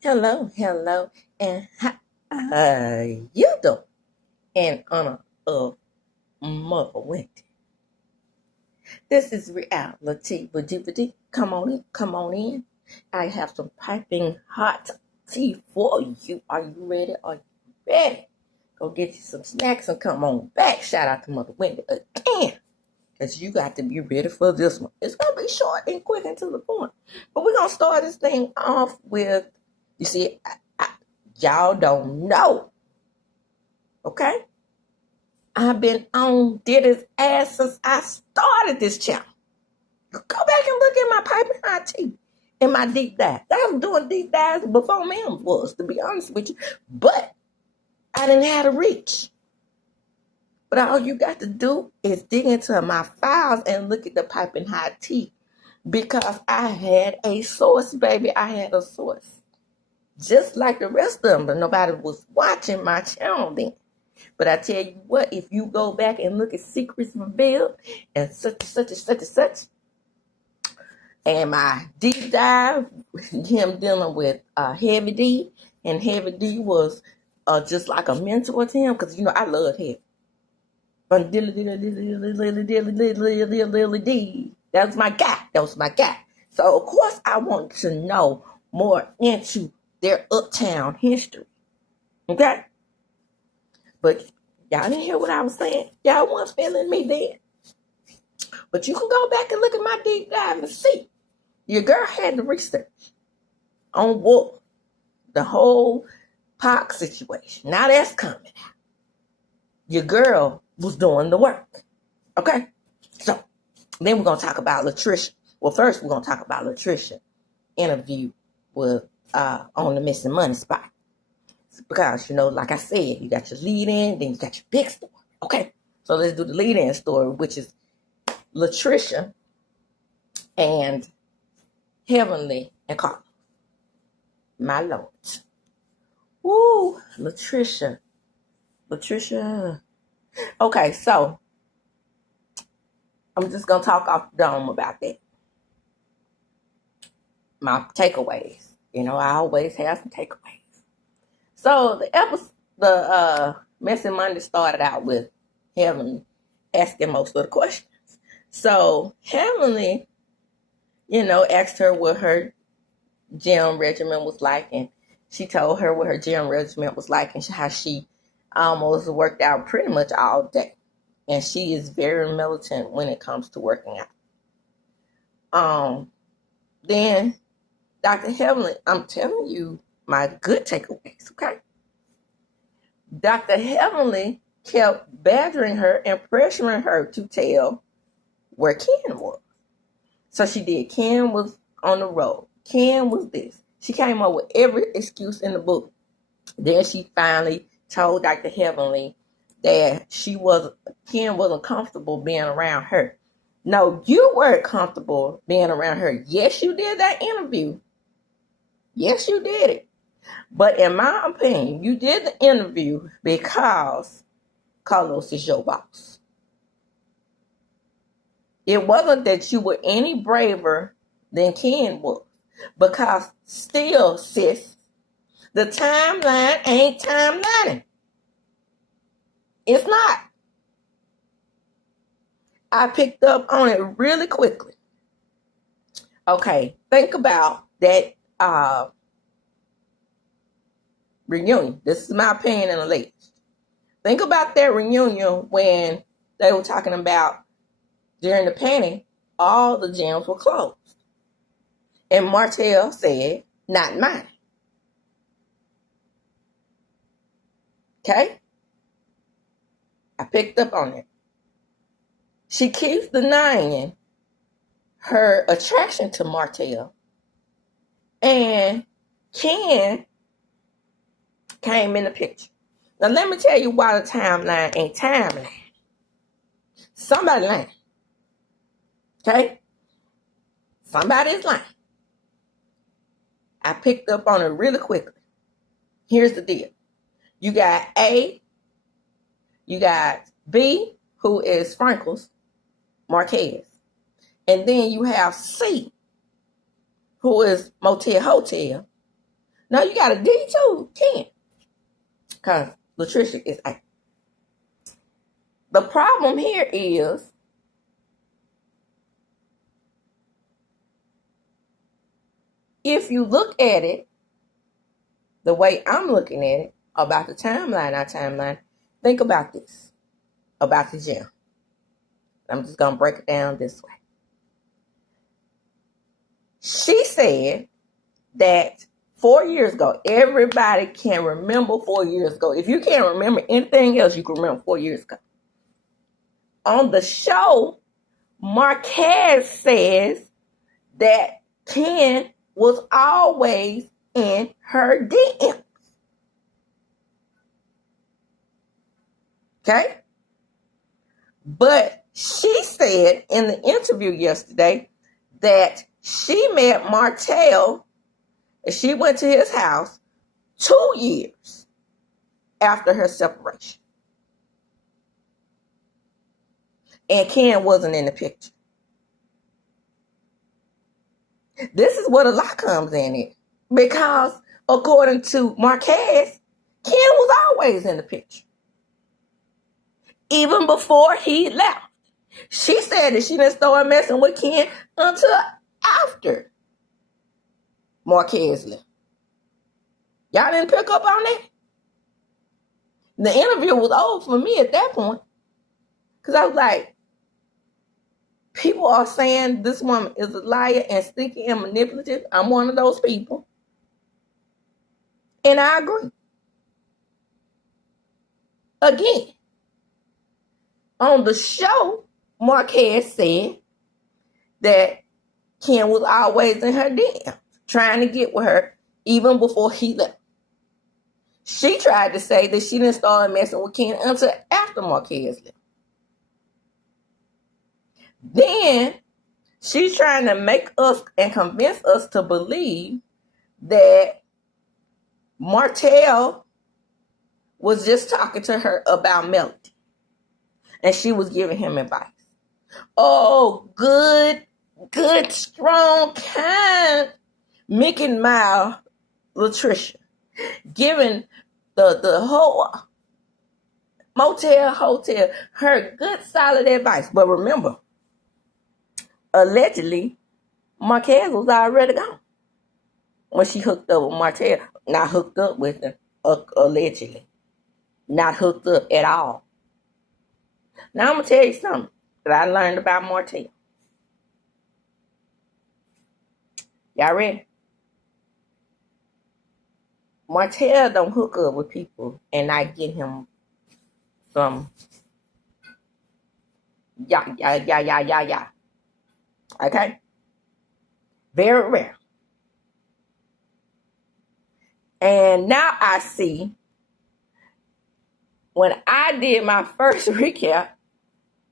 Hello, and how you doing? In honor of Mother Wendy. This is reality. Come on in. I have some piping hot tea for you. Are you ready? Are you ready? Go get you some snacks and come on back. Shout out to Mother Wendy again. Because you got to be ready for this one. It's going to be short and quick and to the point. But we're going to start this thing off with, you see, y'all don't know. Okay? I've been on Diddy's ass since I started this channel. Go back and look at my piping hot tea and my deep dive. I was doing deep dives before Ma'am was, to be honest with you. But I didn't have the reach. But all you got to do is dig into my files and look at the piping hot tea. Because I had a source, baby. I had a source. Just like the rest of them, but nobody was watching my channel then. But I tell you what, if you go back and look at Secrets Revealed and such, and my deep dive, him dealing with Heavy D, and Heavy D was just like a mentor to him, because, I love Heavy. That was my guy. So, of course, I wanted to know more into their uptown history. Okay? But y'all didn't hear what I was saying. Y'all weren't feeling me then. But you can go back and look at my deep dive and see. Your girl had the research on Wolf, the whole Pac situation. Now that's coming out. Your girl was doing the work. Okay? So, then we're going to talk about Latricia. Well, first we're going to talk about Latricia interview with on the Missing Money Spot. Because, like I said, you got your lead-in, then you got your big story. Okay? So let's do the lead-in story, which is Latricia and Heavenly and Carla. My Lord. Woo, Latricia. Okay, so I'm just going to talk off the dome about that. My takeaways. I always have some takeaways. So the Messy Monday started out with Heavenly asking most of the questions. So Heavenly, asked her what her gym regimen was like, and she told her what her gym regimen was like and how she almost worked out pretty much all day. And she is very militant when it comes to working out. Then Dr. Heavenly, I'm telling you my good takeaways, okay? Dr. Heavenly kept badgering her and pressuring her to tell where Ken was. So she did. Ken was on the road. Ken was this. She came up with every excuse in the book. Then she finally told Dr. Heavenly that Ken wasn't comfortable being around her. No, you weren't comfortable being around her. Yes, you did that interview. Yes, you did it. But in my opinion, you did the interview because Carlos is your boss. It wasn't that you were any braver than Ken was. Because still, sis, the timeline ain't timelining. It's not. I picked up on it really quickly. Okay, think about that reunion. This is my opinion and alleged. Think about that reunion when they were talking about during the panic, all the gyms were closed. And Martell said, not mine. Okay? I picked up on it. She keeps denying her attraction to Martell. And Ken came in the picture. Now, let me tell you why the timeline ain't timeline. Somebody lying. Okay? Somebody's lying. I picked up on it really quickly. Here's the deal. You got A, you got B, who is Frankel's, Marquez. And then you have C, who is Motel Hotel, No, you got a D too, Ken. Because Latricia is A. The problem here is if you look at it the way I'm looking at it, about the timeline, think about this, about the gym. I'm just going to break it down this way. She said that 4 years ago, everybody can remember 4 years ago. If you can't remember anything else, you can remember 4 years ago. On the show, Marquez says that Ken was always in her DM. Okay? But she said in the interview yesterday that she met Martell and she went to his house 2 years after her separation. And Ken wasn't in the picture. This is where the lie comes in it. Because according to Marquez, Ken was always in the picture. Even before he left. She said that she didn't start messing with Ken until after Marquez left. Y'all didn't pick up on that? The interview was over for me at that point. Because I was like, people are saying this woman is a liar and sneaky and manipulative. I'm one of those people. And I agree. Again, on the show, Marquez said that Ken was always in her DM, trying to get with her even before he left. She tried to say that she didn't start messing with Ken until after Marquez left. Then she's trying to make us and convince us to believe that Martell was just talking to her about Melody. And she was giving him advice. Oh, good, strong, kind Mickey Mouse Latricia. Giving the whole motel, hotel, her good, solid advice. But remember, allegedly, Marquez was already gone when she hooked up with Martell. Not hooked up with him, allegedly. Not hooked up at all. Now I'm going to tell you something that I learned about Martell. Y'all ready? Martell don't hook up with people and not get him some yeah. Okay? Very rare. And now I see, when I did my first recap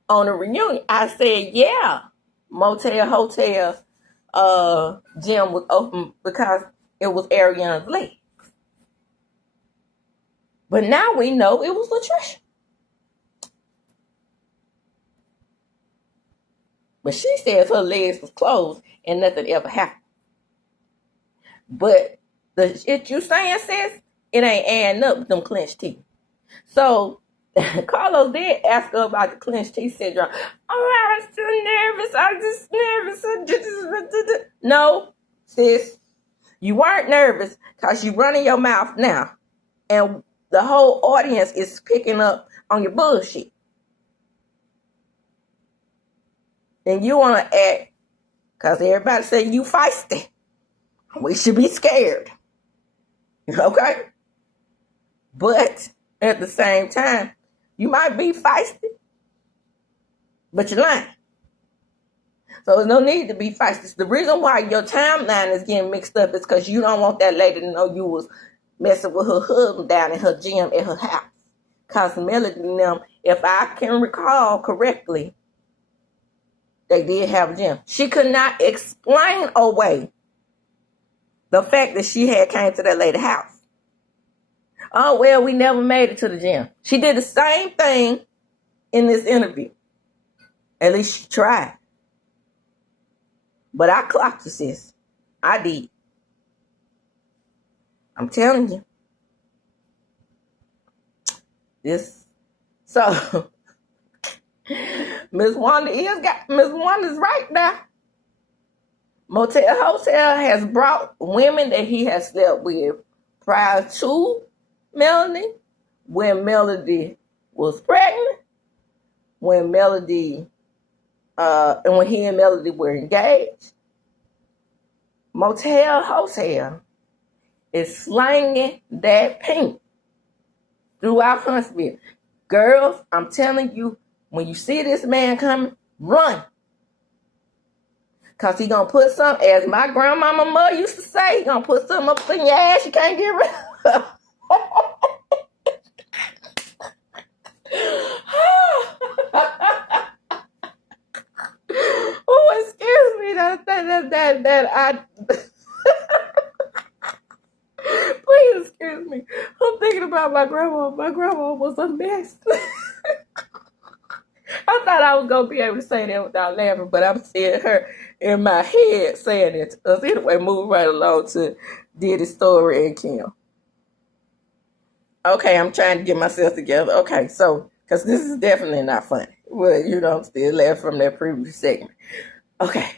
on the reunion, I said, yeah, motel, hotel, gym was open because it was Ariana's leg. But now we know it was Latricia. But she says her legs was closed and nothing ever happened. But the shit you saying, sis, it ain't adding up with them clenched teeth. So Carlos did ask her about the clenched teeth syndrome. Oh, I'm still nervous. I'm just nervous. No, sis, you weren't nervous because you running your mouth now. And the whole audience is picking up on your bullshit. And you want to act, because everybody say you feisty. We should be scared. Okay? But at the same time, you might be feisty, but you're lying. So there's no need to be feisty. The reason why your timeline is getting mixed up is because you don't want that lady to know you was messing with her husband down in her gym at her house. Because Melody and them, if I can recall correctly, they did have a gym. She could not explain away the fact that she had came to that lady's house. Oh, well, we never made it to the gym. She did the same thing in this interview. At least she tried. But I clocked you, sis. I did. I'm telling you. This. So, Miss Wanda's right now. Motel Hotel has brought women that he has slept with prior to Melody, when Melody was pregnant, when Melody, and when he and Melody were engaged. Motel Hotel is slanging that pink throughout Huntsville. Girls, I'm telling you, when you see this man coming, run. Because he going to put some, as my grandmama mother used to say, he going to put something up in your ass you can't get rid of. Oh, excuse me. That I... Please excuse me. I'm thinking about my grandma. My grandma was a mess. I thought I was going to be able to say that without laughing, but I'm seeing her in my head saying it to us. Anyway, moving right along to Diddy's story and Kim. Okay, I'm trying to get myself together. Okay, so, because this is definitely not funny. Well, I'm still laughing from that previous segment. Okay.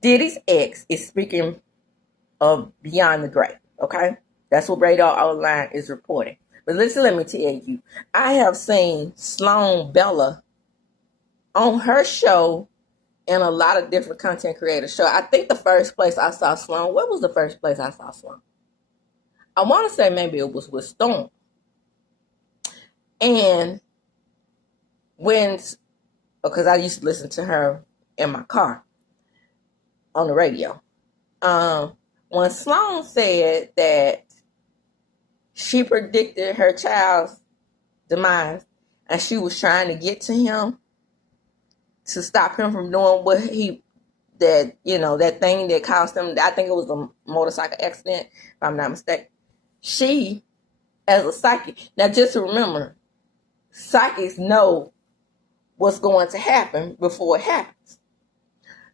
Diddy's ex is speaking of Beyond the Grave. Okay? That's what Radar Online is reporting. But listen, let me tell you. I have seen Sloan Bella on her show and a lot of different content creators show. I think the first place I saw Sloan, what was the first place I saw Sloan? I want to say maybe it was with Storm. And because I used to listen to her in my car on the radio. When Sloan said that she predicted her child's demise and she was trying to get to him to stop him from doing that thing that caused him, I think it was a motorcycle accident, if I'm not mistaken. She, as a psychic, now just remember, psychics know what's going to happen before it happens.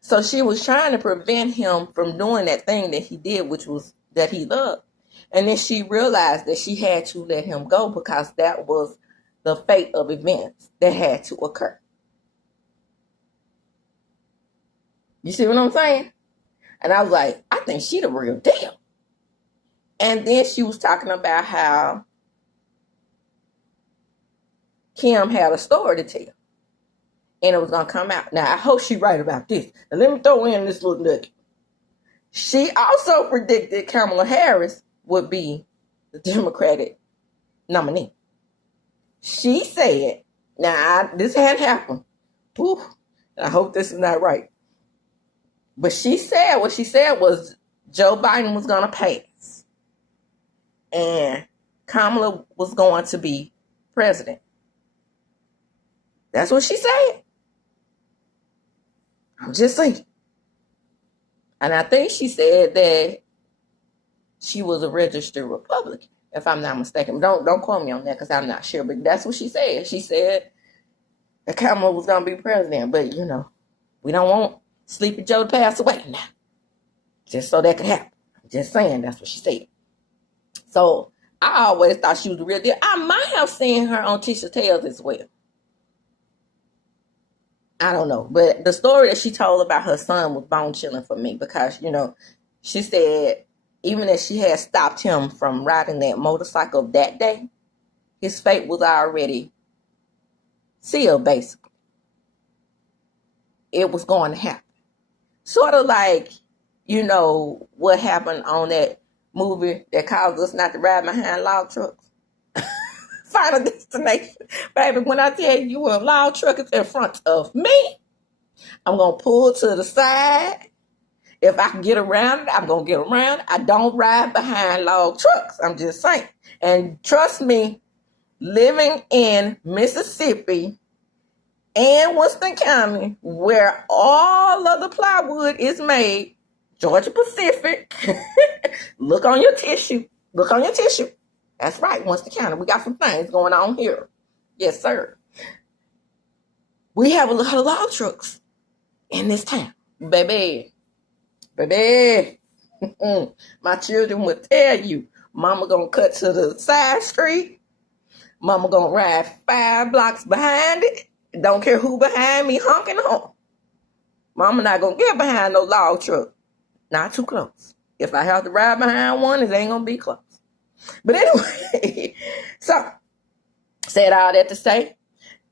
So she was trying to prevent him from doing that thing that he did, which was that he loved. And then she realized that she had to let him go because that was the fate of events that had to occur. You see what I'm saying? And I was like, I think she the real deal. And then she was talking about how Kim had a story to tell. And it was going to come out. Now, I hope she's right about this. Now, let me throw in this little nugget. She also predicted Kamala Harris would be the Democratic nominee. She said, this hadn't happened. Whew, I hope this is not right. But what she said was Joe Biden was going to pass. And Kamala was going to be president. That's what she said. I'm just saying. And I think she said that she was a registered Republican, if I'm not mistaken. Don't quote me on that because I'm not sure. But that's what she said. She said that Kamala was going to be president. But, we don't want Sleepy Joe to pass away now. Just so that could happen. I'm just saying that's what she said. So I always thought she was the real deal. I might have seen her on Tisha Tales as well. I don't know. But the story that she told about her son was bone chilling for me because, she said even if she had stopped him from riding that motorcycle that day, his fate was already sealed, basically. It was going to happen. Sort of like, what happened on that movie that caused us not to ride behind log trucks. Final Destination. Baby, when I tell you a log truck is in front of me, I'm going to pull to the side. If I can get around it, I'm going to get around it. I don't ride behind log trucks. I'm just saying. And trust me, living in Mississippi and Winston County, where all of the plywood is made, Georgia Pacific, look on your tissue. Look on your tissue. That's right, Winston County. We got some things going on here. Yes, sir. We have a lot of log trucks in this town. Baby. My children will tell you, mama gonna cut to the side street. Mama gonna ride 5 blocks behind it. Don't care who behind me honking on. Mama not gonna get behind no log truck. Not too close. If I have to ride behind one, it ain't gonna be close. But anyway, so said all that to say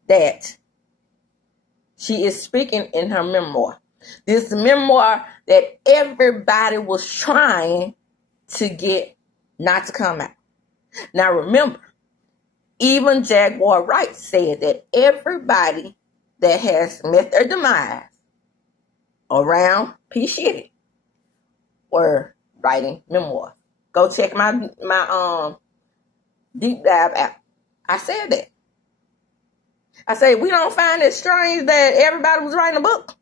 that she is speaking in her memoir. This memoir that everybody was trying to get not to come out. Now remember, even Jaguar Wright said that everybody that has met their demise around P. Shitty were writing memoirs. Go check my deep dive out. I said that. I said, we don't find it strange that everybody was writing a book.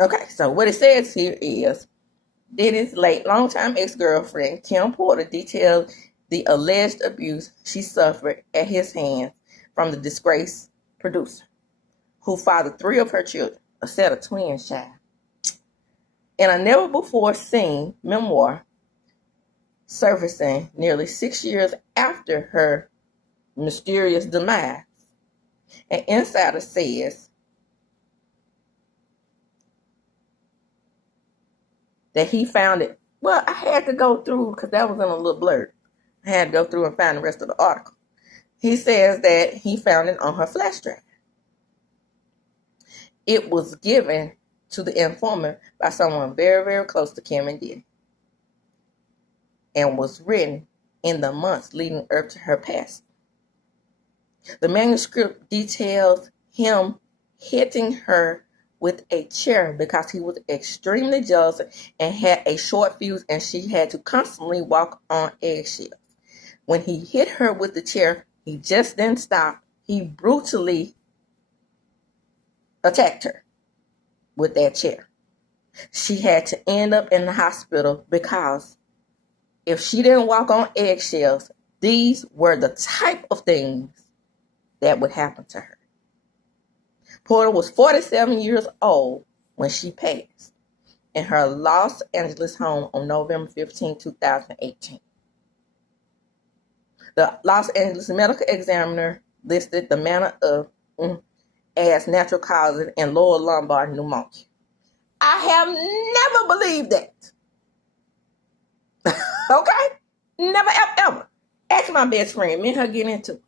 Okay, so what it says here is, Diddy's late longtime ex-girlfriend, Kim Porter, detailed the alleged abuse she suffered at his hands from the disgraced producer, who fathered 3 of her children, a set of twins, child. In a never-before-seen memoir surfacing nearly 6 years after her mysterious demise, an insider says that he found it. Well, I had to go through because that was in a little blurb. I had to go through and find the rest of the article. He says that he found it on her flash drive. It was given to the informant by someone very, very close to Kim and Diddy, and was written in the months leading up to her passing. The manuscript details him hitting her with a chair because he was extremely jealous and had a short fuse, and she had to constantly walk on eggshells. When he hit her with the chair, he just didn't stop. He brutally attacked her with that chair. She had to end up in the hospital because if she didn't walk on eggshells, these were the type of things that would happen to her. Porter was 47 years old when she passed in her Los Angeles home on November 15, 2018. The Los Angeles Medical Examiner listed the manner of as natural causes and lower lumbar pneumonia. I have never believed that. Okay? Never, ever. Ask my best friend. Me and her get into it.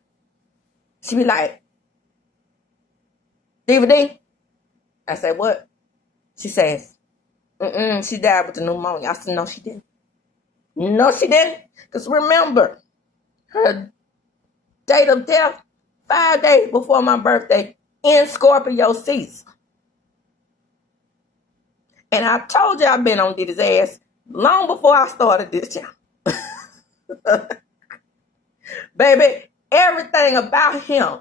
She be like, DVD? I say, what? She says, she died with the pneumonia. I said, no, she didn't. No, she didn't. Because remember, her date of death, 5 days before my birthday, in Scorpio season. And I told you I've been on Diddy's ass long before I started this channel. Baby, everything about him.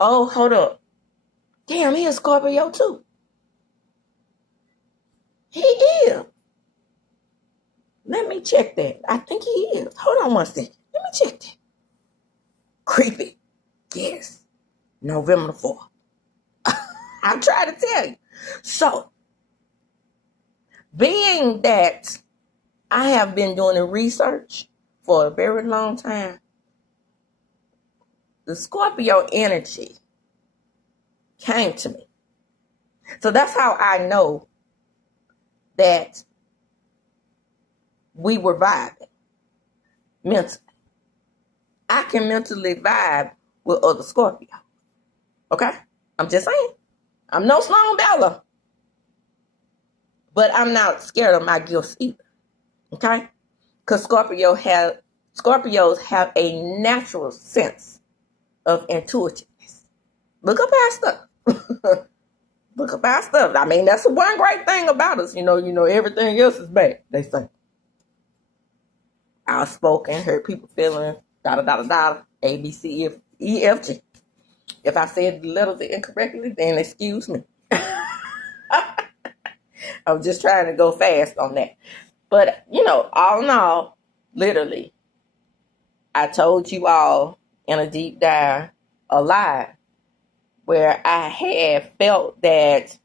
Oh, hold up. Damn, he is Scorpio too. He is. Let me check that. I think he is. Hold on one second. Let me check that. Creepy. Yes. November the 4th. I'm trying to tell you. So, being that I have been doing the research for a very long time, the Scorpio energy came to me. So that's how I know that we were vibing mentally. I can mentally vibe with other Scorpios. Okay? I'm just saying. I'm no Sloan Bella. But I'm not scared of my gifts either. Okay? Because Scorpios have a natural sense of intuitiveness. Look up our stuff. Look up our stuff. I mean, that's one great thing about us. You know, everything else is bad, they say. Outspoken, hurt people feeling, A, B, C, E, F, G. If I said the letters incorrectly, then excuse me. I'm just trying to go fast on that. But, all in all, literally, I told you all in a deep dive a lie where I had felt that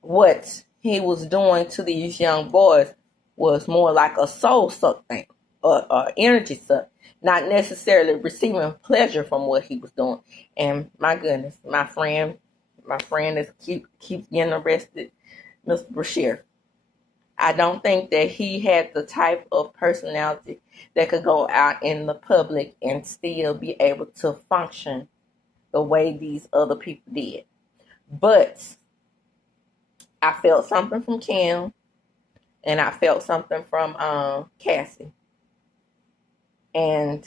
what he was doing to these young boys was more like a soul suck thing, or energy suck, not necessarily receiving pleasure from what he was doing. And my goodness, my friend is keeps getting arrested, Mr. Bashir. I don't think that he had the type of personality that could go out in the public and still be able to function the way these other people did. But I felt something from Kim, and I felt something from Cassie. And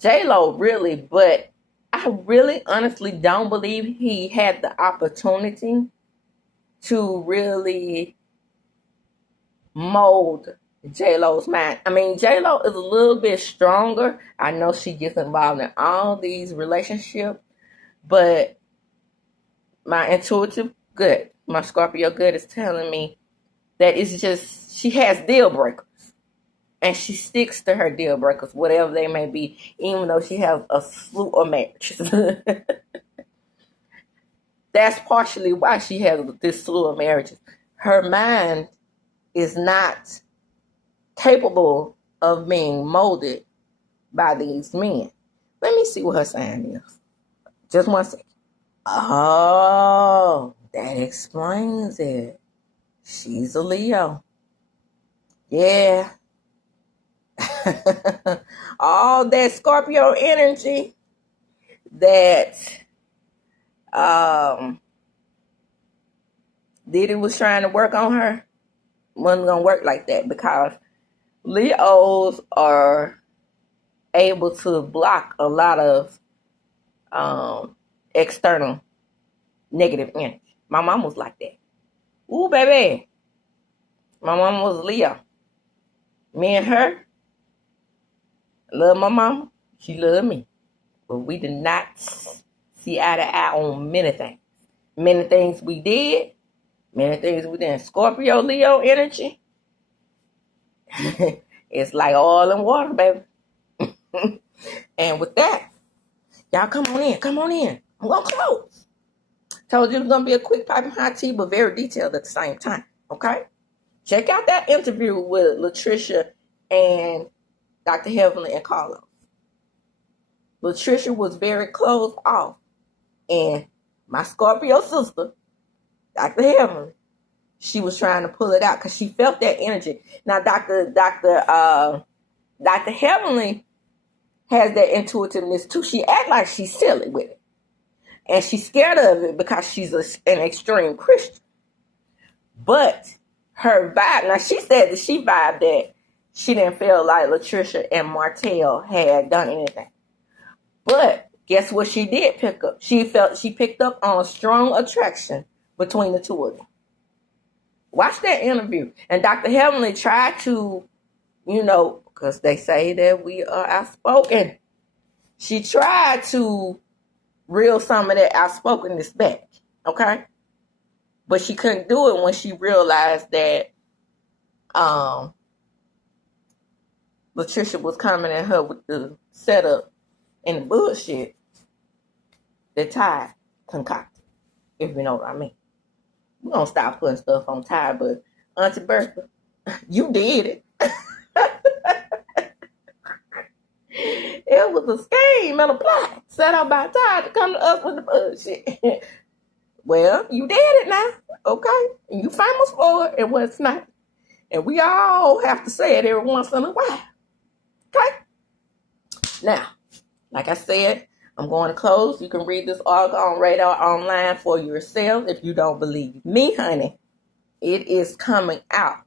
J-Lo really, but I really honestly don't believe he had the opportunity to really mold J-Lo's mind. I mean, J-Lo is a little bit stronger. I know she gets involved in all these relationships, but my intuitive good, my Scorpio good is telling me that it's just, she has deal breakers. And she sticks to her deal breakers, whatever they may be, even though she has a slew of marriages. That's partially why she has this slew of marriages. Her mind is not capable of being molded by these men. Let me see what her sign is. Just one second. Oh, that explains it. She's a Leo. Yeah. All that Scorpio energy that Diddy was trying to work on her wasn't going to work like that, because Leos are able to block a lot of external negative energy. My mom was like that. Ooh, baby. My mom was Leo. Me and her, love my mama. She loved me. But we did not see eye to eye on many things. Many things we did. Many things we didn't. Scorpio, Leo energy. It's like oil and water, baby. And with that, y'all come on in. Come on in. I'm going to close. Told you it was going to be a quick piping hot tea, but very detailed at the same time. Okay? Check out that interview with Latricia and Dr. Heavenly and Carlos. Latricia was very closed off. And my Scorpio sister, Dr. Heavenly, she was trying to pull it out because she felt that energy. Now, Dr. Heavenly has that intuitiveness too. She act like she's silly with it. And she's scared of it because she's an extreme Christian. But her vibe, now she said that she vibed that she didn't feel like Latricia and Martell had done anything. But guess what she did pick up? She picked up on a strong attraction between the two of them. Watch that interview. And Dr. Heavenly tried to, because they say that we are outspoken. She tried to reel some of that outspokenness back. Okay? But she couldn't do it when she realized that Latricia was coming at her with the setup and the bullshit that Ty concocted, if you know what I mean. We're going to stop putting stuff on Ty, but Auntie Bertha, you did it. It was a scheme and a plot set up by Ty to come to us with the bullshit. Well, you did it now, okay? And you famous for it, and what's not. And we all have to say it every once in a while, okay? Now, like I said, I'm going to close. You can read this article on Radar Online for yourself if you don't believe me, honey. It is coming out.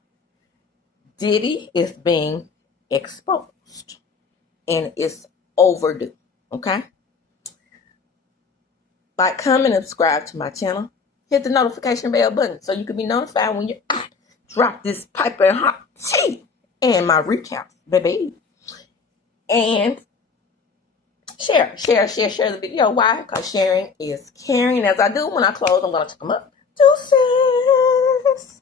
Diddy is being exposed, and it's overdue, okay? Like, comment, and subscribe to my channel. Hit the notification bell button so you can be notified when I drop this piping hot tea and my recap, baby. And share the video. Why? Because sharing is caring. As I do when I close, I'm going to come up. Deuces.